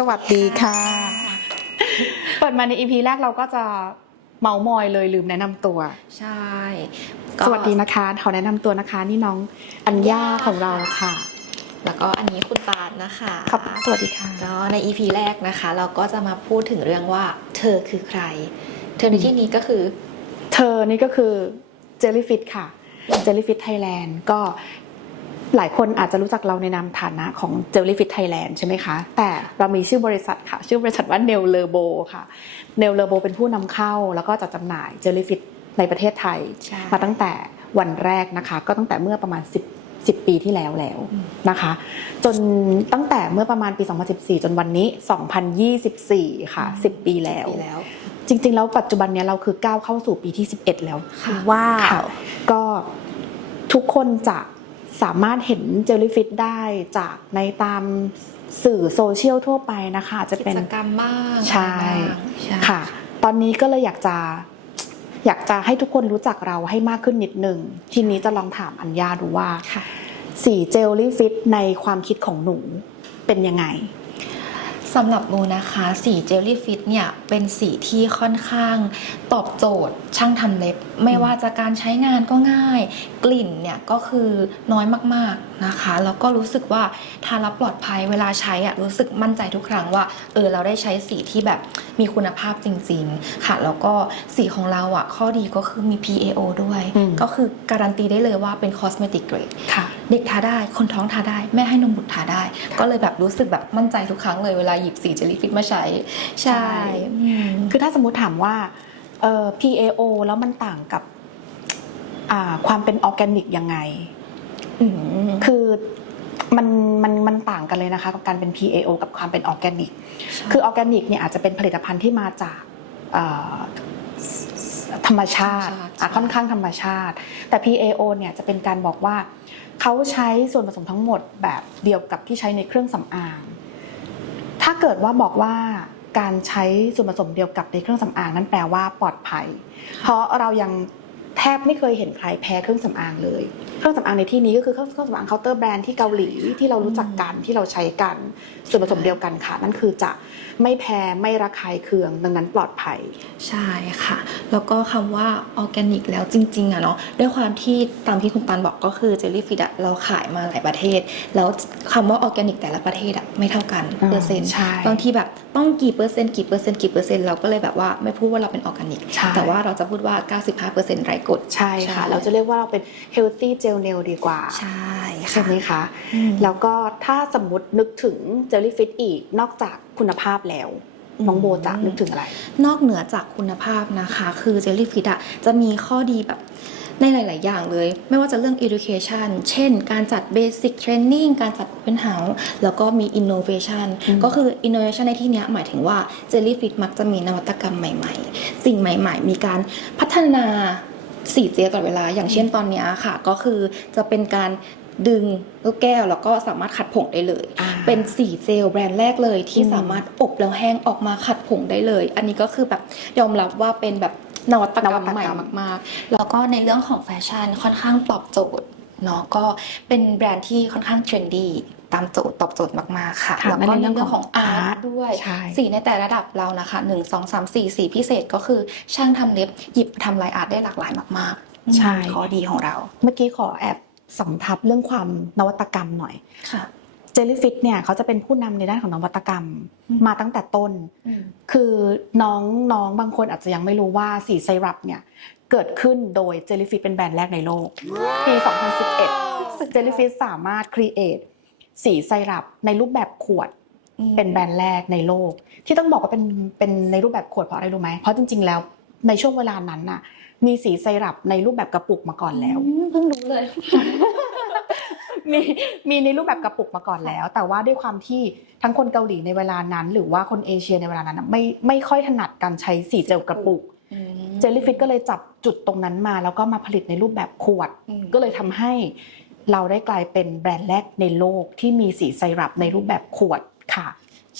สวัสดีค่ะ เปิดมาใน EP แรกเราก็จะเมามอยเลยลืมแนะนำตัว ใช่สวัสดีนะคะขอแนะนำตัวนะคะ นี่น้องอัญญาของเราค่ะ แล้วก็อันนี้คุณปานนะคะครับสวัสดีค่ะก็ใน EP แรกนะคะ เราก็จะมาพูดถึงเรื่องว่า เธอคือใคร เธอในที่นี้ก็คือ เธอนี่ก็คือเจลลี่ฟิตค่ะเจลลี่ฟิตไทยแลนด์ก็ หลายคนอาจจะรู้จักเราในนามฐานะของเจลลี่ฟิตไทยแลนด์ใช่ไหมคะ แต่เรามีชื่อบริษัทค่ะ ชื่อบริษัทว่าเนลเลโบค่ะเนลเลโบเป็นผู้นำเข้าแล้วก็จัดจำหน่ายเจลลี่ฟิตในประเทศไทยใช่มาตั้งแต่วันแรกนะคะ ก็ตั้งแต่เมื่อประมาณ 10 10 ปีที่แล้วแล้วอืมนะคะ จนตั้งแต่เมื่อประมาณปี 2014 จนวันนี้ 2024 ค่ะ 10 ปีแล้วปีแล้วจริง ๆ แล้วปัจจุบันเนี้ยเราคือก้าวเข้าสู่ปีที่ 11 แล้วค่ะว้าค่ะวก็ทุกคนจะ สามารถเห็นเจลลี่ฟิตได้จากในตามสื่อโซเชียลทั่วไปนะคะ จะกิเป็นจกรรมบ้างใช่อะไรบ้างใช่ค่ะ ตอนนี้ก็เลยอยากจะอยากจะให้ทุกคนรู้จักเราให้มากขึ้นนิดนึง ทีนี้จะลองถามอัญญาดูว่าค่ะสีเจลลี่ฟิตในความคิดของหนูเป็นยังไง สำหรับโมนะคะสีเจลลี่ฟิตเนี่ยเป็นสีที่ค่อนข้างตอบโจทย์ช่างทำเล็บ ไม่ว่าจะการใช้งานก็ง่าย กลิ่นเนี่ยก็คือน้อยมากๆนะคะ แล้วก็รู้สึกว่าทาแล้วปลอดภัยเวลาใช้อะรู้สึกมั่นใจทุกครั้งว่าเออเราได้ใช้สีที่แบบมีคุณภาพจริง ๆ ค่ะ แล้วก็สีของเราอะข้อดีก็คือมี PAO ด้วยอืมก็คือการันตีได้เลยว่าเป็น cosmetic grade ค่ะเด็กทาได้คนท้องทาได้แม่ให้นมบุตรทาได้ ก็เลยแบบรู้สึกแบบมั่นใจทุกครั้งเลยเวลาหยิบสีเจลลี่ฟิตมาใช้ ใช่อืมคือถ้าสมมติถามว่าเอ่อ PAO แล้วมันต่างกับอ่าความเป็นออร์แกนิกยังไงมคือมันมันมันต่างกันเลยนะคะกับการเป็น PAO กับความเป็นออร์แกนิกใช่คือออร์แกนิกเนี่ยอาจจะเป็นผลิตภัณฑ์ที่มาจากเอ่อธรรมชาติอะค่อนข้างธรรมชาติ แต่ PAO เนี่ยจะเป็นการบอกว่าเขาใช้ส่วนผสมทั้งหมดแบบเดียวกับที่ใช้ในเครื่องสำอาง ถ้าเกิดว่าบอกว่าการใช้ส่วนผสมเดียวกับในเครื่องสำอางนั้นแปลว่าปลอดภัย เพราะเรายัง แทบไม่เคยเห็นใครแพ้เครื่องสำอางเลย เครื่องสำอางในที่นี้ก็คือเครื่องเครื่องสำอางเคาน์เตอร์แบรนด์ที่เกาหลีที่เรารู้จักกันที่เราใช้กันส่วนผสมเดียวกันค่ะ นั่นคือจะไม่แพ้ไม่ระคายเคืองดังนั้นปลอดภัย ใช่ค่ะ แล้วก็คำว่าออร์แกนิกแล้วจริงๆอะเนาะด้วยความที่ตามที่คุณปานบอกก็คือเจลลี่ฟิตอะเราขายมาหลายประเทศ แล้วคำว่าออร์แกนิกแต่ละประเทศอะไม่เท่ากันอ่าเปอร์เซ็นต์ใช่บางทีแบบต้องกี่เปอร์เซ็นต์กี่เปอร์เซ็นต์กี่เปอร์เซ็นต์เราก็เลยแบบว่าไม่พูดว่าเราเป็นออร์แกนิกใช่แต่ว่าเราจะพูดว่า 95%ไร้กรดใช่ค่ะ เราจะเรียกว่าเราเป็น healthy gel nail ดีกว่า ใช่ใช่ไหมคะอืมแล้วก็ถ้าสมมตินึกถึง Jellyfish อีกนอกจากคุณภาพแล้วอืมน้องโบจะนึกถึงอะไร นอกเหนือจากคุณภาพนะคะ คือเจลลี่ฟิตอะจะมีข้อดีแบบในหลาย ๆ อย่างเลย ไม่ว่าจะเรื่อง education เช่น การจัด basic training การจัด open house แล้วก็มี innovation อืมก็คือ innovation ในที่เนี้ยหมายถึงว่าเจลลี่ฟิตมักจะมีนวัตกรรมใหม่ ๆ สิ่งใหม่ ๆ มีการพัฒนา สีเจลตลอดเวลา อย่างเช่นตอนเนี้ยค่ะ ก็คือจะเป็นการดึงลูกแก้วแล้วก็สามารถขัดผงได้เลยอ่าเป็นสีเจลแบรนด์แรกเลยที่อืมสามารถอบแล้วแห้งออกมาขัดผงได้เลย อันนี้ก็คือแบบยอมรับว่าเป็นแบบนวัตกรรมนวัตกรรมใหม่มาก ๆ แล้วก็ในเรื่องของแฟชั่นค่อนข้างตอบโจทย์เนาะก็เป็นแบรนด์ที่ค่อนข้างเทรนดี้ ตามโจทย์ตอบโจทย์มากๆค่ะค่ะแล้วก็ในในเรื่เรื่อองงขขอองงอาร์ต art ด้วยใช่สีในแต่ระดับเรานะคะ1 2 3 4สีพิเศษก็คือช่างทำเล็บหยิบทำลายอาร์ตได้หลากหลายมากๆใช่ข้อดีของเรา เมื่อกี้ขอแอบสำทับเรื่องความนวัตกรรมหน่อยค่ะเจลลี่ฟิตเนี่ยเขาจะเป็นผู้นำในด้านของนวัตกรรมอืมมาตั้งแต่ต้น คือน้องน้องบางคนอาจจะยังไม่รู้ว่าสีไซรัปเนี่ยเกิดขึ้นโดยเจลลี่ฟิตเป็นแบรนด์แรกในโลกปี 2011เจลลี่ฟิตสามารถครีเอท สีไซรัปในรูปแบบขวด เป็นแบรนด์แรกในโลก ที่ต้องบอกว่าเป็นเป็นในรูปแบบขวดเพราะอะไรรู้ไหมเพราะจริง ๆ แล้วในช่วงเวลานั้นน่ะ มีสีไซรัปในรูปแบบกระปุกมาก่อนแล้วอืมเพิ่งรู้เลยมีมีในรูปแบบกระปุกมาก่อนแล้ว แต่ว่าด้วยความที่ทั้งคนเกาหลีในเวลานั้น หรือว่าคนเอเชียในเวลานั้นน่ะไม่ไม่ค่อยถนัดการใช้สีเจลกระปุกเจลลี่ฟิตก็เลยจับจุดตรงนั้นมา แล้วก็มาผลิตในรูปแบบขวดอืมก็เลยทำให้ เราได้กลายเป็นแบรนด์แรกในโลกที่มีสีไซรัปในรูปแบบขวดค่ะ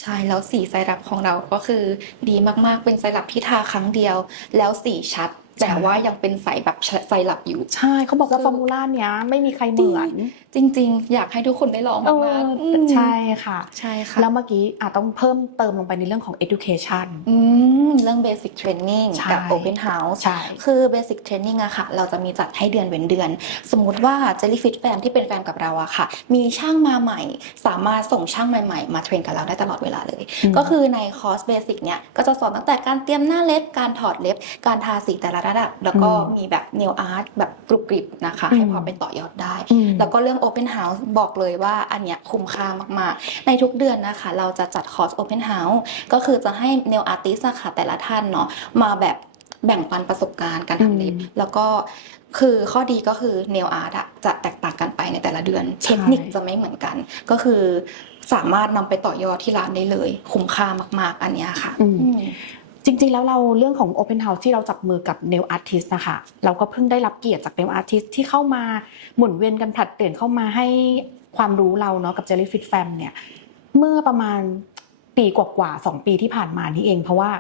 ใช่แล้วสีไซรัปของเราก็คือดีมากๆเป็นไซรัปที่ทาครั้งเดียว แล้วสีชัด แต่ว่ายังเป็นใสแบบใสหลับอยู่ ใช่เขาบอกว่าคือฟอร์มูล่าเนี้ยไม่มีใครเหมือน จริง ๆ อยากให้ทุกคนได้ลองเอมากอๆอืมใช่ค่ะใช่ค่ะ แล้วเมื่อกี้อาจต้องเพิ่มเติมลงไปในเรื่องของ education อืมเรื่อง basic training ใช่กับ open house ใช่คือ basic training อะค่ะ เราจะมีจัดให้เดือนเว้นเดือน สมมุติว่า Jellyfish Fam ที่เป็นแฟมกับเราอะค่ะ มีช่างมาใหม่ สามารถส่งช่างใหม่ๆ มาเทรนกับเราได้ตลอดเวลาเลยอืมก็คือในคอร์ส basic เนี่ยก็จะสอนตั้งแต่การเตรียมหน้าเล็บการถอดเล็บการทาสีแต่ละระดับ แล้วก็มีแบบ nail art แบบกรุบกริบนะคะ ให้พอไปต่อยอดได้อืมแล้วก็เรื่อง Open House บอกเลยว่าอันเนี้ยคุ้มค่ามากๆ ในทุกเดือนนะคะ เราจะจัดคอร์ส Open House ก็คือจะให้ Nail Artist อะค่ะแต่ละท่านเนาะมาแบบแบ่งปันประสบการณ์การทำเล็บอืมแล้วก็คือข้อดีก็คือ Nail Art อะจะแตกต่างกันไปในแต่ละเดือนใช่เทคนิคจะไม่เหมือนกัน ก็คือสามารถนำไปต่อยอดที่ร้านได้เลย คุ้มค่ามาก ๆ อันเนี้ยค่ะอืมอืม จริงๆ แล้วเราเรื่องของ Open House ที่เราจับมือกับ Nail Artist นะคะ เราก็เพิ่งได้รับเกียรติจาก Nail Artist ที่เข้ามาหมุนเวียนกันผลัดเปลี่ยนเข้ามาให้ความรู้เราเนาะกับ Jellyfish Fam เนี่ยเมื่อประมาณปีกว่าๆสองปีที่ผ่านมานี่เอง เพราะว่า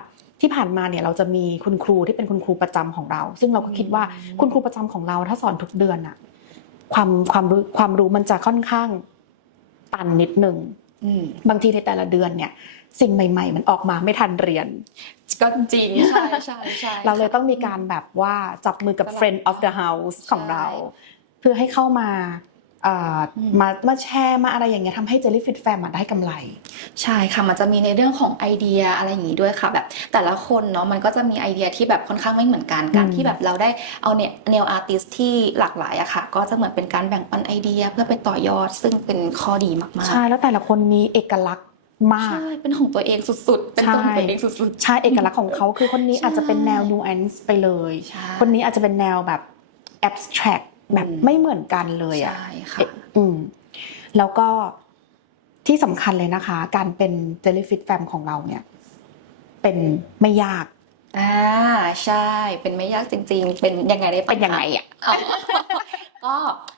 ที่ผ่านมาเนี่ยเราจะมีคุณครูที่เป็นคุณครูประจำของเรา ซึ่งเราก็คิดว่าคุณครูประจำของเราถ้าสอนทุกเดือนอะความความรู้ความรู้มันจะค่อนข้างตันนิดหนึ่งอืมบางทีในแต่ละเดือนเนี่ย สิ่งใหม่ ๆ มันออกมาไม่ทันเรียน ก็จริงใช่ใช่ใช่เราเลยต้องมีการแบบว่าจับมือกับตลอด friend of the house ของเราใช่เพื่อให้เข้ามาเอ่ออมมามาแชร์มาอะไรอย่างเงี้ยทำให้ Jellyfish Fam อะได้กำไร ใช่ค่ะมันจะมีในเรื่องของไอเดียอะไรอย่างนี้ด้วยค่ะ แบบแต่ละคนเนาะมันก็จะมีไอเดียที่แบบค่อนข้างไม่เหมือนกันการอืมที่แบบเราได้เอาเนี่ยแนวอาร์ติสที่หลากหลายอะค่ะ ก็จะเหมือนเป็นการแบ่งปันไอเดียเพื่อไปต่อยอดซึ่งเป็นข้อดีมากๆใช่แล้วแต่ละคนมีเอกลักษณ์ มาก ใช่เป็นของตัวเองสุดๆ เป็นตัวของตัวเองสุดใช่เอกลักษณ์ของเขาคือคนนี้ใช่อาจจะเป็นแนว nuance ไปเลยๆใช่คนนี้อาจจะเป็นแนวแบบ abstract แบบอืมไม่เหมือนกันเลยอะใช่ค่ะเอ๊ะอืมแล้วก็ที่สำคัญเลยนะคะ การเป็น Jellyfish Fam ของเราเนี่ย เป็นไม่ยากอ่าใช่ เป็นไม่ยากจริง ๆ เป็นยังไงได้บ้าเป็นยังไงอะอ๋อก็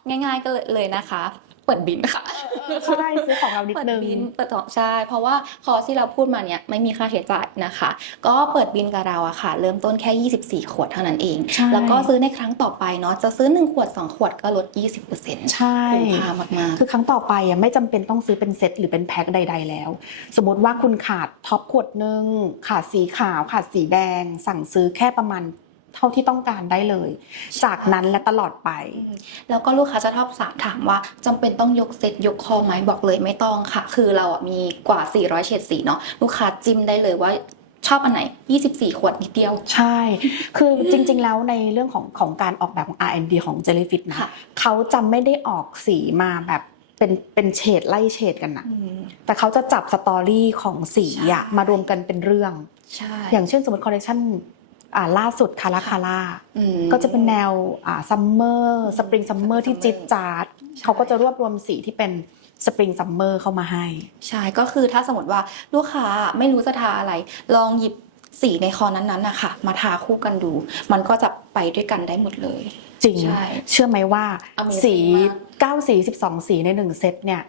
ง่าย ๆก็เลยนะคะเปิดบินค่ะใช่ซื้อของเรานิดเปิดนึงบินเปิดของใช่เพราะว่าคอร์สที่เราพูดมาเนี่ยไม่มีค่าใช้จ่ายนะคะ ก็เปิดบินกับเราอะค่ะ เริ่มต้นแค่ 24 ขวดเท่านั้นเองใช่แล้วก็ซื้อในครั้งต่อไปเนาะจะซื้อ 1 ขวด 2 ขวดก็ลด 20%ใช่คุ้มค่ามากคือครั้งต่อไปอะไม่จำเป็นต้องซื้อเป็นเซตหรือเป็นแพ็คใด ๆ แล้ว สมมติว่าคุณขาดท็อปขวดหนึ่งขาดสีขาวขาดสีแดง สั่งซื้อแค่ประมาณ เท่าที่ต้องการได้เลย จากนั้นและตลอดไปๆแล้วก็ลูกค้าจะชอบสามถามว่าจำเป็นต้องยกเซตยกคอไหมบอกเลยไม่ต้องค่ะ คือเราอะมีกว่า 400 เฉดสีเนาะลูกค้าจิ้มได้เลยว่าชอบอันไหน 24 ขวดนิดเดียว ใช่ คือจริงๆ แล้วในเรื่องของของการออกแบบของ R&D ของ Jellyfish นะค่ะเขาจะไม่ได้ออกสีมาแบบเป็นเป็นเฉดไล่เฉดกันนะอืมแต่เขาจะจับสตอรี่ของสีอะใช่มารวมกันเป็นเรื่องใช่อย่างเช่นสมมติคอลเลคชันอ่า ล่าสุดคาราคาร่าอืมก็จะเป็นแนวอ่าซัมเมอร์สปริงซัมเมอร์ที่ Summer จิ๊ดจ๊าดใช่เขาก็จะรวบรวมสีที่เป็นสปริงซัมเมอร์เข้ามาให้ ใช่ก็คือถ้าสมมติว่าลูกค้าไม่รู้จะทาอะไร ลองหยิบสีในคอนั้นๆนะคะมาทาคู่กันดู มันก็จะไปด้วยกันได้หมดเลย จริงใช่เชื่อไหมว่า Amazing สีมาก9สี12 สีใน1เซตเนี่ย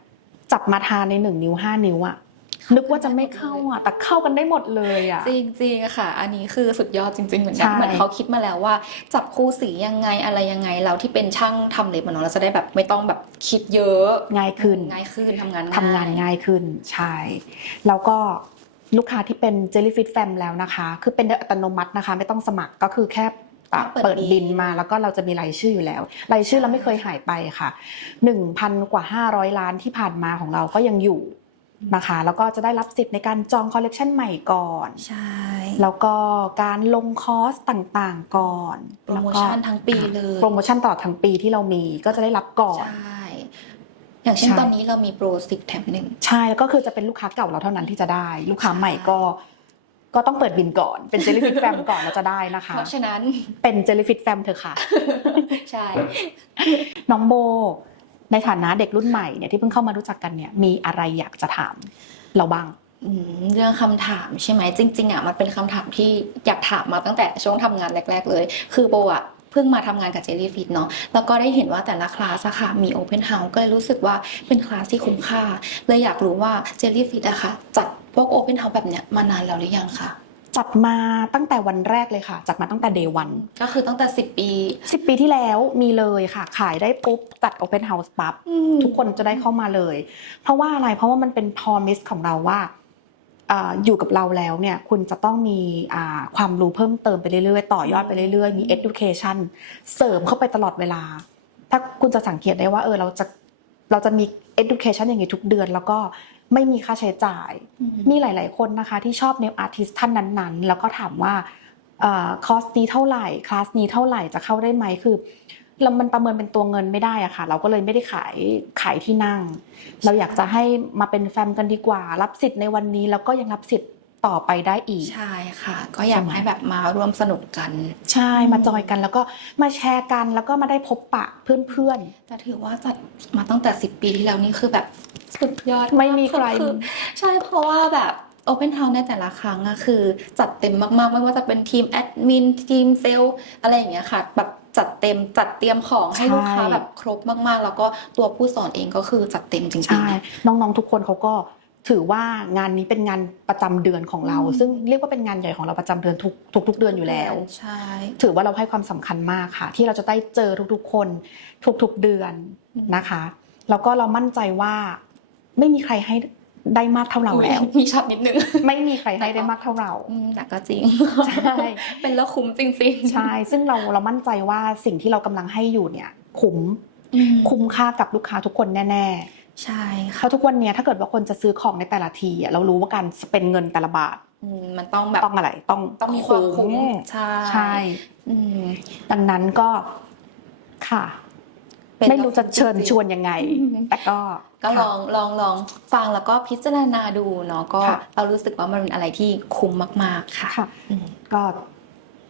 จับมาทาใน1นิ้ว5นิ้วอะ นึกว่าจะไม่เข้าอะแต่เข้ากันได้หมดเลยอะจริงๆอะค่ะ อันนี้คือสุดยอดจริง ๆ เหมือนกันใช่เหมือนเขาคิดมาแล้วว่า จับคู่สียังไงอะไรยังไงเราที่เป็นช่างทำเล็บอะเนาะเราจะได้แบบไม่ต้องแบบคิดเยอะง่ายขึ้นง่ายขึ้นทำงานทำงานง่ายขึ้นใช่แล้วก็ลูกค้าที่เป็น Jellyfish Fam แล้วนะคะ คือเป็นโดยอัตโนมัตินะคะ ไม่ต้องสมัครก็คือแค่อะเปิดบินมาแล้วก็เราจะมีรายชื่ออยู่แล้ว รายชื่อเราไม่เคยหายไปค่ะ 1,000 กว่า 500 ล้านที่ผ่านมาของเราก็ยังอยู่ นะคะแล้วก็จะได้รับสิทธิ์ในการจองคอลเลกชันใหม่ก่อน ใช่ แล้วก็การลงคอร์สต่างๆก่อน โปรโมชั่นทั้งปีเลย โปรโมชั่นตลอดทั้งปีที่เรามีก็จะได้รับก่อน ใช่ อย่างเช่นใช่ ตอนนี้เรามีโปรสิกแถมหนึ่ง ใช่แล้วก็คือจะเป็นลูกค้าเก่าเราเท่านั้นที่จะได้ ลูกค้าใหม่ก็ ก็ต้องเปิดบินก่อน เป็น Jellyfish Fam ก่อนแล้วจะได้นะคะ เพราะฉะนั้น เป็น Jellyfish Fam เถอะค่ะ ใช่ น้องโบ ในฐานะเด็กรุ่นใหม่เนี่ยที่เพิ่งเข้ามารู้จักกันเนี่ยมีอะไรอยากจะถามเราบ้างเรื่องคำถามใช่ไหมจริง ๆอะมันเป็นคำถามที่อยากถามมาตั้งแต่ช่วงทำงานแรก ๆ เลย คือโบอะเพิ่งมาทำงานกับเจลลี่ฟิตเนาะแล้วก็ได้เห็นว่าแต่ละคลาสอะค่ะมีโอเพนเฮาส์ก็เลยรู้สึกว่าเป็นคลาสที่คุ้มค่าเลยอยากรู้ว่าเจลลี่ฟิตอะค่ะจัดพวกโอเพนเฮาส์แบบเนี้ยมานานแล้วหรือยังคะ จัดมาตั้งแต่วันแรกเลยค่ะ จัดมาตั้งแต่ day one ก็คือตั้งแต่ 10 ปี 10 ปีที่แล้วมีเลยค่ะ ขายได้ปุ๊บจัด open house ปั๊บทุกคนจะได้เข้ามาเลย เพราะว่าอะไรเพราะว่ามันเป็น promise ของเราว่าอ่าอยู่กับเราแล้วเนี่ยคุณจะต้องมีอ่าความรู้เพิ่มเติมไปเรื่อยๆ ต่อยอดไปเรื่อยๆ มี education เสริมเข้าไปตลอดเวลา ถ้าคุณจะสังเกตได้ว่าเออเราจะเราจะมี education อย่างนี้ทุกเดือน แล้วก็ ไม่มีค่าใช้จ่าย มีหลาย ๆ คนนะคะที่ชอบเน i อาร์ติสท่านนั้น ๆ แล้วก็ถามว่าคอสนี้เท่าไหร่ คลาสนี้เท่าไหร่จะเข้าได้ไหมคือเรามันประเมินเป็นตัวเงินไม่ได้อะค่ะ เราก็เลยไม่ได้ขายขายที่นั่ง เราอยากจะให้มาเป็นแฟมกันดีกว่า รับสิทธิ์ในวันนี้แล้วก็ยังรับสิทธิ์ต่อไปได้อีก ใช่ค่ะ ก็อยากให้แบบมาร่วมสนุกกัน ใช่มาจอยกันแล้วก็มาแชร์กันแล้วก็มาได้พบปะเพื่อนแต่ถือว่าจัดมาตั้งแต่ 10 ปีที่แล้วนี่คือแบบ สุดยอดากไม่มีใคร อใช่เพราะว่าแบบ Open House ในแต่ละครั้งอะคือ จัดเต็มมากๆ ไม่ว่าจะเป็นทีมแอดมินทีมเซลล์อะไรอย่างเงี้ยค่ะแบบจัดเต็มจัดเตรียมของให้ใช่ลูกค้าแบบครบมากๆ แล้วก็ตัวผู้สอนเองก็คือจัดเต็มจริๆงใช่น้องๆทุกคนเขาก็ถือว่างานนี้เป็นงานประจำเดือนของเรา อืม ซึ่งเรียกว่าเป็นงานใหญ่ของเราประจำเดือนทุกทุกๆเดือนอยู่แล้ว ใช่ ถือว่าเราให้ความสำคัญมากค่ะ ที่เราจะได้เจอทุกๆคน ทุกๆเดือนนะคะ แล้วก็เรามั่นใจว่า ไม่มีใครให้ได้มากเท่าเราแล้ว มีช็อตนิดนึง ไม่มีใครให้ได้มากเท่าเราอืมแต่ก็จริงใช่เป็นแล้วคุ้มจริงๆ ใช่ ซึ่งเราเรามั่นใจว่าสิ่งที่เรากำลังให้อยู่เนี่ย คุ้มอืมคุ้มค่ากับลูกค้าทุกคนแน่ใช่ๆเพค่ะราะทุกวันเนี้ยถ้าเกิดว่าคนจะซื้อของในแต่ละทีอะเรารู้ว่าการเป็นเงินแต่ละบาทอืมมันต้องแบบต้องอะไรต้องต้องมีความคุ้มใช่ใช่อืมดังนั้นก็ค่ะเป็น ไม่รู้จะเชิญจริงๆชวนยังไงอืมแต่ก็ก็ลค่ะองลองลองฟังแล้วก็พิจารณาดูเนาะก็ค่ะเรารู้สึกว่ามันเป็นอะไรที่คุ้มมาก ๆ ค่ะค่ะอืมก็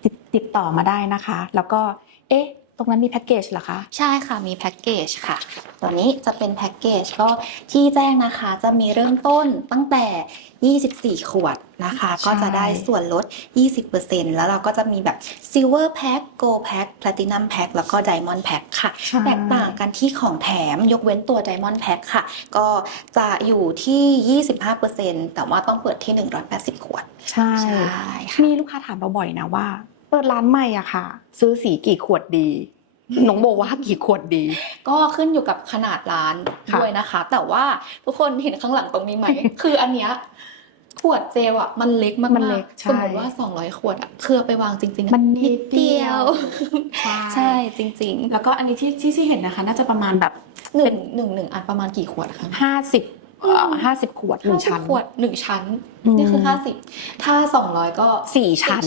ติดติดต่อมาได้นะคะ แล้วก็ เอ๊ะต รงนั้นมีแพ็กเกจเหรอคะ ใช่ค่ะมีแพ็กเกจค่ะ ตัวนี้จะเป็นแพ็กเกจก็ที่แจ้งนะคะจะมีเริ่มต้นตั้งแต่ 24 ขวดนะคะใช่ก็จะได้ส่วนลด 20%แล้วเราก็จะมีแบบ Silver Pack Gold Pack Platinum Pack แล้วก็ Diamond Pack ค่ะ แตกต่างกันที่ของแถมยกเว้นตัว Diamond Pack ค่ะ ก็จะอยู่ที่ 25%แต่ว่าต้องเปิดที่ 180 ขวด ใช่ใช่ค่ะมีลูกค้าถามเราบ่อยนะว่า เปิดร้านใหม่อะค่ะ ซื้อสีกี่ขวดดีน้องโบว่ากี่ขวดดี ก็ขึ้นอยู่กับขนาดร้านค่ะด้วยนะคะ แต่ว่าทุกคนเห็นข้างหลังตรงนี้ไหม คืออันเนี้ยขวดเจลอะมันเล็กมากมันเล็กใช่สมมติว่า 200 ขวดอะคือเอาไปวางจริงๆอะมันนิดเดียว ใช่จริงแล้วก็อันนี้ที่ที่ที่เห็นนะคะ น่าจะประมาณแบบๆหนึ่งหนึ่งหนึ่งอันประมาณกี่ขวดคะห้าสิบอืม ห้าสิบขวดหนึ่งชั้นขวดหนึ่งชั้นอืมนี่คือห้าสิบถ้าสองร้อยก็สี่ชั้น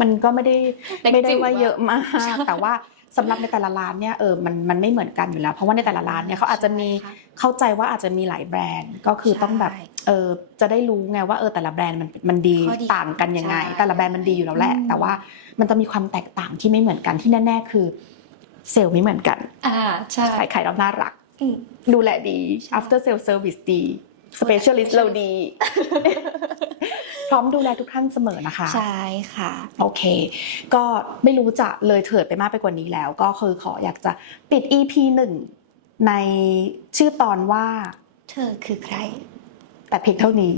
มันก็ไม่ได้เล็กไม่ได้จิ๋วว่าอะเยอะมาก แต่ว่าสำหรับในแต่ละร้านเนี่ยเออมันมันไม่เหมือนกันอยู่แล้ว เพราะว่าในแต่ละร้านเนี่ยเขาอาจจะมีใช่ค่ะเข้าใจว่าอาจจะมีหลายแบรนด์ก็คือต้องแบบใช่เออจะได้รู้ไงว่าเออแต่ละแบรนด์มันมันดีข้อดีต่างกันยังไงใช่แต่ละแบรนด์มันดีอยู่แล้วแหละอืมแต่ว่ามันจะมีความแตกต่างที่ไม่เหมือนกันที่แน่ ๆ คือเซลล์ไม่เหมือนกันอ่าใช่ขายขายเราน่ารักอืม ดูแลดีใช่ after sale service ดี specialist เราดี พร้อมดูแลทุกท่านเสมอนะคะ ใช่ค่ะ โอเค ก็ไม่รู้จะเลยเถิดไปมากไปกว่านี้แล้ว ก็คือขออยากจะปิด EP หนึ่งในชื่อตอนว่า เธอคือใคร แต่เพียงเท่านี้